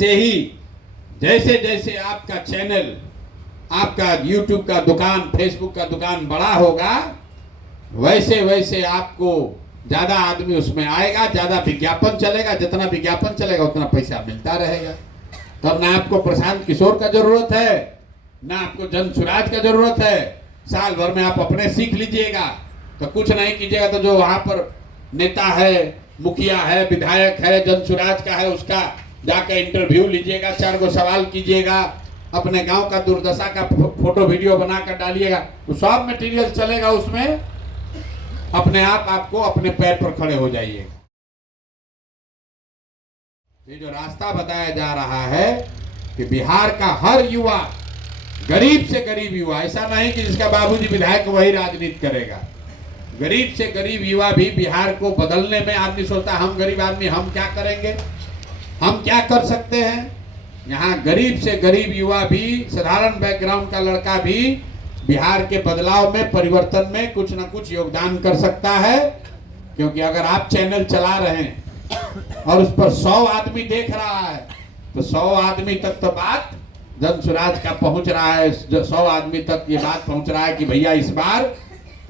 ऐसे ही जैसे जैसे आपका चैनल, आपका यूट्यूब का दुकान, फेसबुक का दुकान बड़ा होगा, वैसे वैसे आपको ज़्यादा आदमी उसमें आएगा, ज़्यादा विज्ञापन चलेगा, जितना विज्ञापन चलेगा उतना पैसा मिलता रहेगा। तब ना आपको प्रशांत किशोर का जरूरत है, ना आपको जन सुराज का जरूरत है। साल भर में आप अपने सीख लीजिएगा, तो कुछ नहीं कीजिएगा तो जो वहाँ पर नेता है, मुखिया है, विधायक है, जन सुराज का है, उसका जाकर इंटरव्यू लीजिएगा, 4 गो सवाल कीजिएगा, अपने गांव का दुर्दशा का फोटो वीडियो बनाकर डालिएगा, तो सब मटेरियल चलेगा उसमें। अपने आप आपको अपने पैर पर खड़े हो जाइएगा। ये जो रास्ता बताया जा रहा है कि बिहार का हर युवा, गरीब से गरीब युवा, ऐसा नहीं कि जिसका बाबूजी विधायक वही राजनीति करेगा, गरीब से गरीब युवा भी बिहार को बदलने में, आदमी सोचता हम गरीब आदमी हम क्या करेंगे, हम क्या कर सकते हैं। यहाँ गरीब से गरीब युवा भी, साधारण बैकग्राउंड का लड़का भी बिहार के बदलाव में, परिवर्तन में कुछ न कुछ योगदान कर सकता है। क्योंकि अगर आप चैनल चला रहे हैं और उस पर 100 आदमी देख रहा है, तो 100 आदमी तक तो बात जन सुराज का पहुंच रहा है। 100 आदमी तक ये बात पहुंच रहा है कि भैया इस बार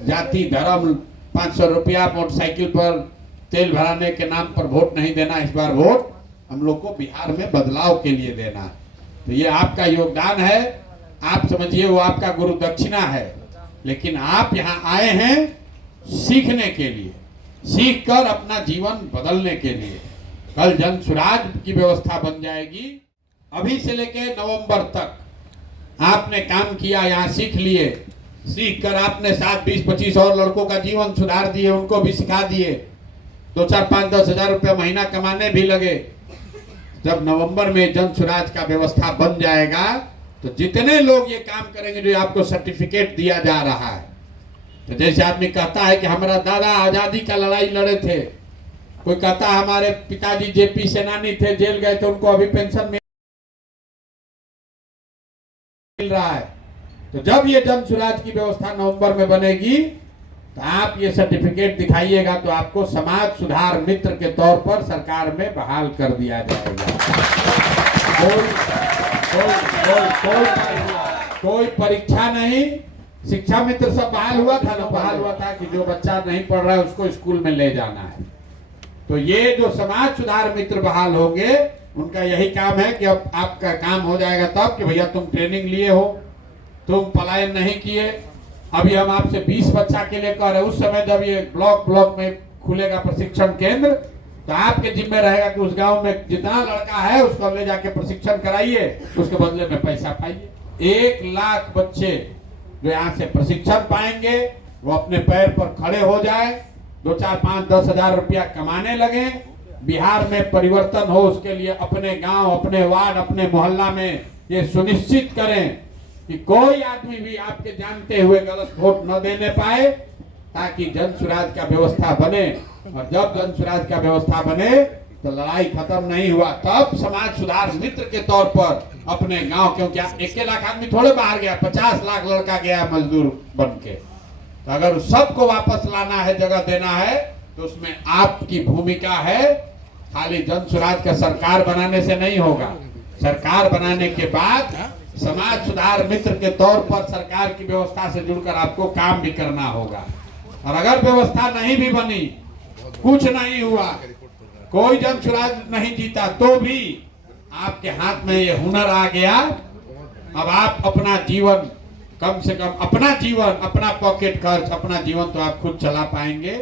जाति धर्म 500 रुपया मोटरसाइकिल पर तेल भराने के नाम पर वोट नहीं देना, इस बार वोट हम लोग को बिहार में बदलाव के लिए देना। तो ये आपका योगदान है, आप समझिए वो आपका गुरु दक्षिणा है। लेकिन आप यहाँ आए हैं सीखने के लिए, सीख कर अपना जीवन बदलने के लिए। कल जन सुराज की व्यवस्था बन जाएगी। अभी से लेके नवंबर तक आपने काम किया, यहाँ सीख लिए, सीख कर आपने 7, 20, 25 और लड़कों का जीवन सुधार दिए, उनको भी सिखा दिए, 2, 4, 5, 10 हजार रुपया महीना कमाने भी लगे। जब नवंबर में जन सुराज का व्यवस्था बन जाएगा तो जितने लोग ये काम करेंगे, जो आपको सर्टिफिकेट दिया जा रहा है, तो जैसे आदमी कहता है कि हमारा दादा आजादी का लड़ाई लड़े थे, कोई कहता है हमारे पिताजी जेपी सेनानी थे, जेल गए थे, उनको अभी पेंशन मिल रहा है। तो जब ये जन सुराज की व्यवस्था नवंबर में बनेगी तो आप ये सर्टिफिकेट दिखाइएगा तो आपको समाज सुधार मित्र के तौर पर सरकार में बहाल कर दिया जाएगा। कोई परीक्षा नहीं। शिक्षा मित्र सब बहाल हुआ था ना, बहाल हुआ था कि जो बच्चा नहीं पढ़ रहा है उसको स्कूल में ले जाना है। तो ये जो समाज सुधार मित्र बहाल होंगे, उनका यही काम है कि अब आपका काम हो जाएगा तब कि भैया तुम ट्रेनिंग लिए हो, तुम पलायन नहीं किए। अभी हम आपसे 20 बच्चा के लिए कह रहे हैं, उस समय जब ये ब्लॉक में खुलेगा प्रशिक्षण केंद्र, तो आपके जिम्मे रहेगा कि उस गांव में जितना लड़का है उसको ले जाके प्रशिक्षण कराइए, उसके बदले में पैसा पाइए। 1 लाख बच्चे जो यहाँ से प्रशिक्षण पाएंगे, वो अपने पैर पर खड़े हो जाए, 2, 4, 5, 10 हजार रुपया कमाने लगे, बिहार में परिवर्तन हो, उसके लिए अपने गांव, अपने वार्ड, अपने मोहल्ला में ये सुनिश्चित करें कि कोई आदमी भी आपके जानते हुए गलत वोट न देने पाए, ताकि जन सुराज का व्यवस्था बने। और जब जन सुराज का व्यवस्था बने तो लड़ाई खत्म नहीं हुआ, तब समाज सुधार मित्र के तौर पर अपने गांव, क्योंकि 1 लाख आदमी थोड़े बाहर गया, 50 लाख लड़का गया मजदूर बन के, तो अगर सबको वापस लाना है, जगह देना है, तो उसमें आपकी भूमिका है। खाली जन सुराज का सरकार बनाने से नहीं होगा, सरकार बनाने के बाद समाज सुधार मित्र के तौर पर सरकार की व्यवस्था से जुड़कर आपको काम भी करना होगा। और अगर व्यवस्था नहीं भी बनी, कुछ नहीं हुआ, कोई जन सुराज नहीं जीता, तो भी आपके हाथ में ये हुनर आ गया। अब आप अपना जीवन, कम से कम अपना जीवन, अपना पॉकेट खर्च, अपना जीवन तो आप खुद चला पाएंगे।